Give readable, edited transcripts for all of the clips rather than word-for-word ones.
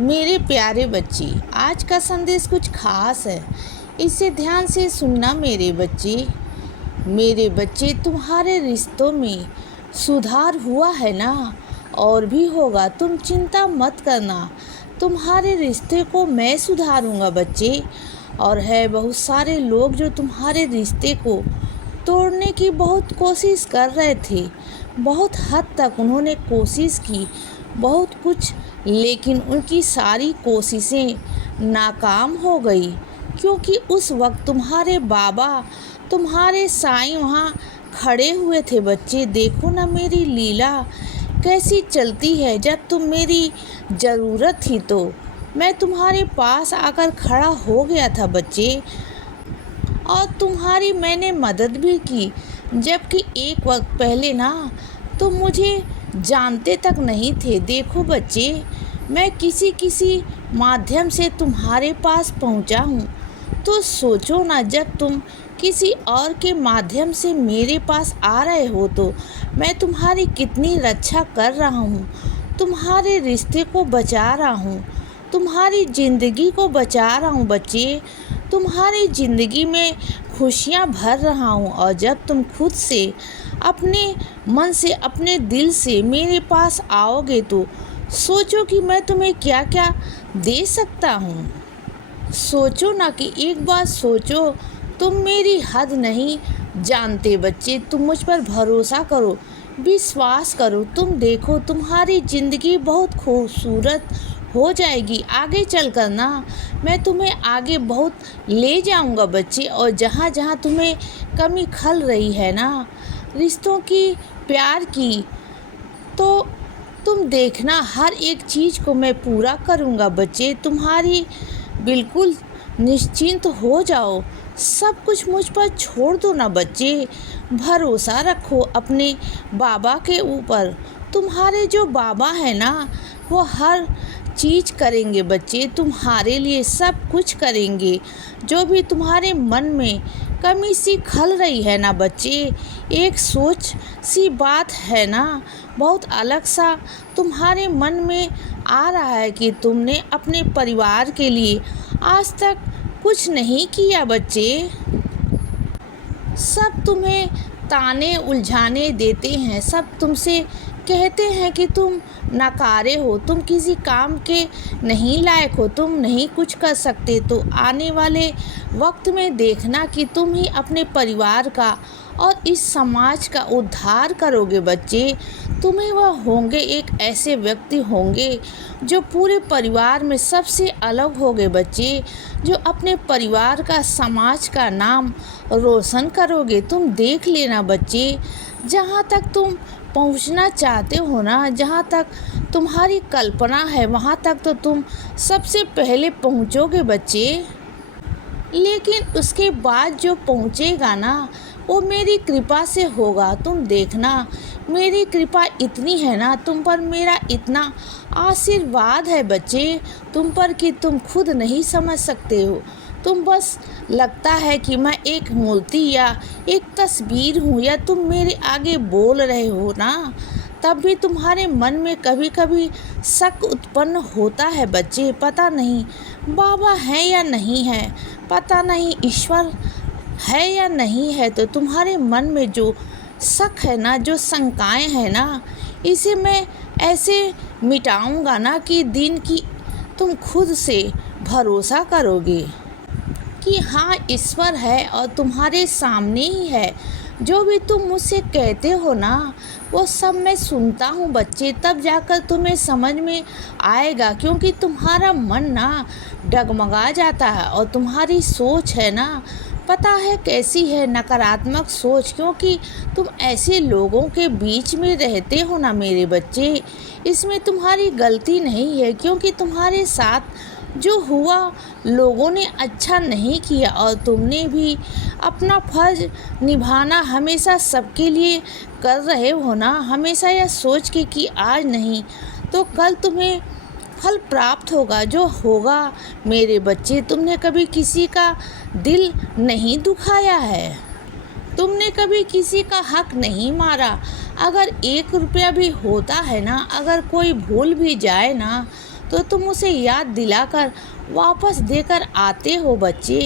मेरे प्यारे बच्चे, आज का संदेश कुछ खास है। इसे ध्यान से सुनना मेरे बच्चे। मेरे बच्चे, तुम्हारे रिश्तों में सुधार हुआ है ना, और भी होगा, तुम चिंता मत करना। तुम्हारे रिश्ते को मैं सुधारूंगा बच्चे। और है बहुत सारे लोग जो तुम्हारे रिश्ते को तोड़ने की बहुत कोशिश कर रहे थे। बहुत हद तक उन्होंने कोशिश की, बहुत कुछ, लेकिन उनकी सारी कोशिशें नाकाम हो गई, क्योंकि उस वक्त तुम्हारे बाबा, तुम्हारे साईं वहाँ खड़े हुए थे बच्चे। देखो ना मेरी लीला कैसी चलती है। जब तुम मेरी ज़रूरत थी तो मैं तुम्हारे पास आकर खड़ा हो गया था बच्चे, और तुम्हारी मैंने मदद भी की। जबकि एक वक्त पहले ना तुम मुझे जानते तक नहीं थे। देखो बच्चे, मैं किसी किसी माध्यम से तुम्हारे पास पहुंचा हूँ। तो सोचो ना, जब तुम किसी और के माध्यम से मेरे पास आ रहे हो तो मैं तुम्हारी कितनी रक्षा कर रहा हूँ। तुम्हारे रिश्ते को बचा रहा हूँ, तुम्हारी ज़िंदगी को बचा रहा हूँ बच्चे। तुम्हारी ज़िंदगी में खुशियाँ भर रहा हूँ। और जब तुम खुद से, अपने मन से, अपने दिल से मेरे पास आओगे तो सोचो कि मैं तुम्हें क्या क्या दे सकता हूँ। सोचो ना, कि एक बात सोचो, तुम मेरी हद नहीं जानते बच्चे। तुम मुझ पर भरोसा करो, विश्वास करो। तुम देखो, तुम्हारी ज़िंदगी बहुत खूबसूरत हो जाएगी। आगे चल कर ना मैं तुम्हें आगे बहुत ले जाऊंगा बच्चे। और जहाँ जहाँ तुम्हें कमी खल रही है ना, रिश्तों की, प्यार की, तो तुम देखना हर एक चीज़ को मैं पूरा करूँगा बच्चे। तुम्हारी बिल्कुल निश्चिंत हो जाओ। सब कुछ मुझ पर छोड़ दो ना बच्चे। भरोसा रखो अपने बाबा के ऊपर। तुम्हारे जो बाबा हैं ना, वो हर चीज़ करेंगे बच्चे, तुम्हारे लिए सब कुछ करेंगे। जो भी तुम्हारे मन में कमी सी खल रही है ना बच्चे, एक सोच सी बात है ना, बहुत अलग सा तुम्हारे मन में आ रहा है कि तुमने अपने परिवार के लिए आज तक कुछ नहीं किया बच्चे। सब तुम्हें ताने उलझाने देते हैं, सब तुमसे कहते हैं कि तुम नकारे हो, तुम किसी काम के नहीं लायक हो, तुम नहीं कुछ कर सकते। तो आने वाले वक्त में देखना कि तुम ही अपने परिवार का और इस समाज का उद्धार करोगे बच्चे। तुम्हें वह होंगे, एक ऐसे व्यक्ति होंगे जो पूरे परिवार में सबसे अलग होंगे बच्चे, जो अपने परिवार का, समाज का नाम रोशन करोगे। तुम देख लेना बच्चे, जहाँ तक तुम पहुँचना चाहते हो ना, जहाँ तक तुम्हारी कल्पना है, वहाँ तक तो तुम सबसे पहले पहुँचोगे बच्चे। लेकिन उसके बाद जो पहुँचेगा ना, वो मेरी कृपा से होगा। तुम देखना, मेरी कृपा इतनी है ना तुम पर, मेरा इतना आशीर्वाद है बच्चे तुम पर कि तुम खुद नहीं समझ सकते हो। तुम बस लगता है कि मैं एक मूर्ति या एक तस्वीर हूँ, या तुम मेरे आगे बोल रहे हो ना, तब भी तुम्हारे मन में कभी कभी शक उत्पन्न होता है बच्चे। पता नहीं बाबा है या नहीं है, पता नहीं ईश्वर है या नहीं है। तो तुम्हारे मन में जो शक है ना, जो शंकाएं हैं ना, इसे मैं ऐसे मिटाऊंगा ना कि दिन की तुम खुद से भरोसा करोगे कि हाँ, ईश्वर है और तुम्हारे सामने ही है। जो भी तुम मुझसे कहते हो ना, वो सब मैं सुनता हूँ बच्चे। तब जाकर तुम्हें समझ में आएगा, क्योंकि तुम्हारा मन ना डगमगा जाता है। और तुम्हारी सोच है ना, पता है कैसी है, नकारात्मक सोच। क्योंकि तुम ऐसे लोगों के बीच में रहते हो ना मेरे बच्चे, इसमें तुम्हारी गलती नहीं है। क्योंकि तुम्हारे साथ जो हुआ, लोगों ने अच्छा नहीं किया, और तुमने भी अपना फर्ज निभाना हमेशा सबके लिए कर रहे हो ना, हमेशा यह सोच के कि आज नहीं तो कल तुम्हें फल प्राप्त होगा। जो होगा मेरे बच्चे, तुमने कभी किसी का दिल नहीं दुखाया है, तुमने कभी किसी का हक नहीं मारा। अगर 1 रुपया भी होता है ना, अगर कोई भूल भी जाए ना, तो तुम उसे याद दिलाकर वापस देकर आते हो बच्चे।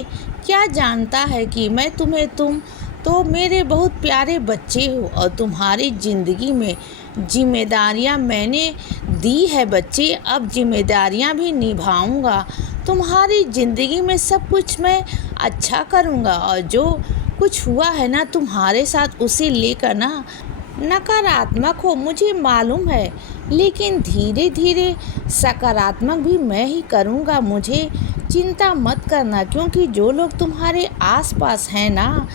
क्या जानता है कि मैं तुम तो मेरे बहुत प्यारे बच्चे हो और तुम्हारी ज़िंदगी में जिम्मेदारियां मैंने दी है बच्चे। अब जिम्मेदारियां भी निभाऊंगा। तुम्हारी ज़िंदगी में सब कुछ मैं अच्छा करूंगा और जो कुछ हुआ है ना तुम्हारे साथ उसे लेकर ना नकारात्मक हो मुझे मालूम है, लेकिन धीरे धीरे सकारात्मक भी मैं ही करूँगा। मुझे चिंता मत करना, क्योंकि जो लोग तुम्हारे आसपास हैं ना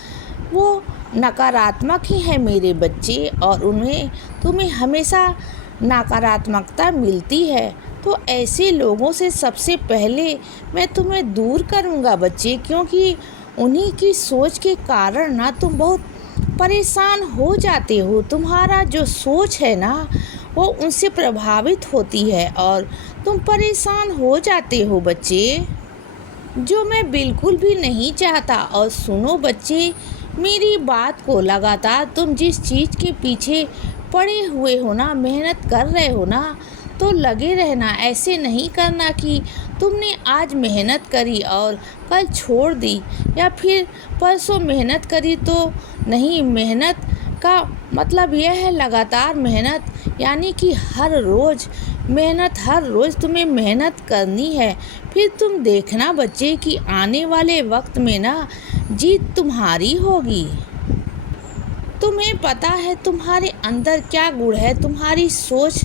वो नकारात्मक ही है मेरे बच्चे, और तुम्हें हमेशा नकारात्मकता मिलती है। तो ऐसे लोगों से सबसे पहले मैं तुम्हें दूर करूँगा बच्चे, क्योंकि उन्हीं की सोच के कारण ना तुम बहुत परेशान हो जाते हो। तुम्हारा जो सोच है ना वो उनसे प्रभावित होती है और तुम परेशान हो जाते हो बच्चे, जो मैं बिल्कुल भी नहीं चाहता। और सुनो बच्चे, मेरी बात को लगातार तुम जिस चीज़ के पीछे पड़े हुए हो ना, मेहनत कर रहे हो ना, तो लगे रहना। ऐसे नहीं करना कि तुमने आज मेहनत करी और कल छोड़ दी, या फिर परसों मेहनत करी तो नहीं। मेहनत का मतलब यह है लगातार मेहनत, यानी कि हर रोज़ मेहनत, हर रोज़ तुम्हें मेहनत करनी है। फिर तुम देखना बच्चे कि आने वाले वक्त में ना जीत तुम्हारी होगी। तुम्हें पता है तुम्हारे अंदर क्या गुण है, तुम्हारी सोच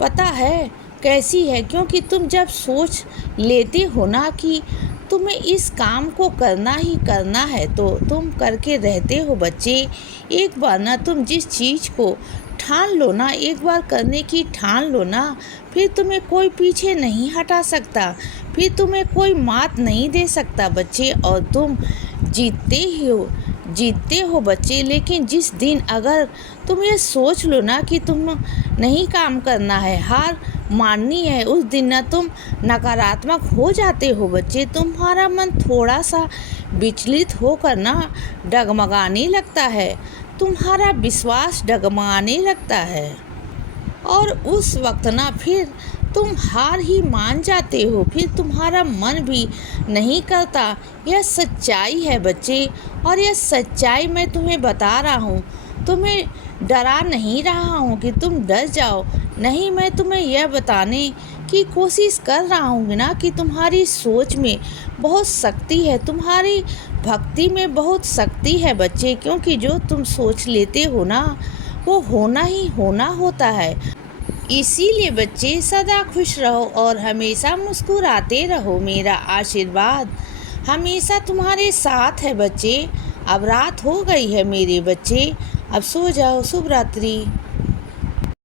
पता है कैसी है, क्योंकि तुम जब सोच लेते हो ना कि तुम्हें इस काम को करना ही करना है तो तुम करके रहते हो बच्चे। एक बार ना तुम जिस चीज़ को ठान लो ना, एक बार करने की ठान लो ना, फिर तुम्हें कोई पीछे नहीं हटा सकता, फिर तुम्हें कोई मात नहीं दे सकता बच्चे, और तुम जीतते हो बच्चे। लेकिन जिस दिन अगर तुम ये सोच लो ना कि तुम नहीं काम करना है, हार माननी है, उस दिन ना तुम नकारात्मक हो जाते हो बच्चे। तुम्हारा मन थोड़ा सा विचलित होकर ना डगमगाने लगता है, तुम्हारा विश्वास डगमगाने लगता है, और उस वक्त ना फिर तुम हार ही मान जाते हो, फिर तुम्हारा मन भी नहीं करता। यह सच्चाई है बच्चे, और यह सच्चाई मैं तुम्हें बता रहा हूँ। तुम्हें डरा नहीं रहा हूँ कि तुम डर जाओ, नहीं, मैं तुम्हें यह बताने की कोशिश कर रहा हूँ ना कि तुम्हारी सोच में बहुत शक्ति है, तुम्हारी भक्ति में बहुत शक्ति है बच्चे, क्योंकि जो तुम सोच लेते हो ना वो होना ही होना होता है। इसीलिए बच्चे सदा खुश रहो और हमेशा मुस्कुराते रहो। मेरा आशीर्वाद हमेशा तुम्हारे साथ है बच्चे। अब रात हो गई है मेरे बच्चे, अब सो जाओ। शुभ रात्रि।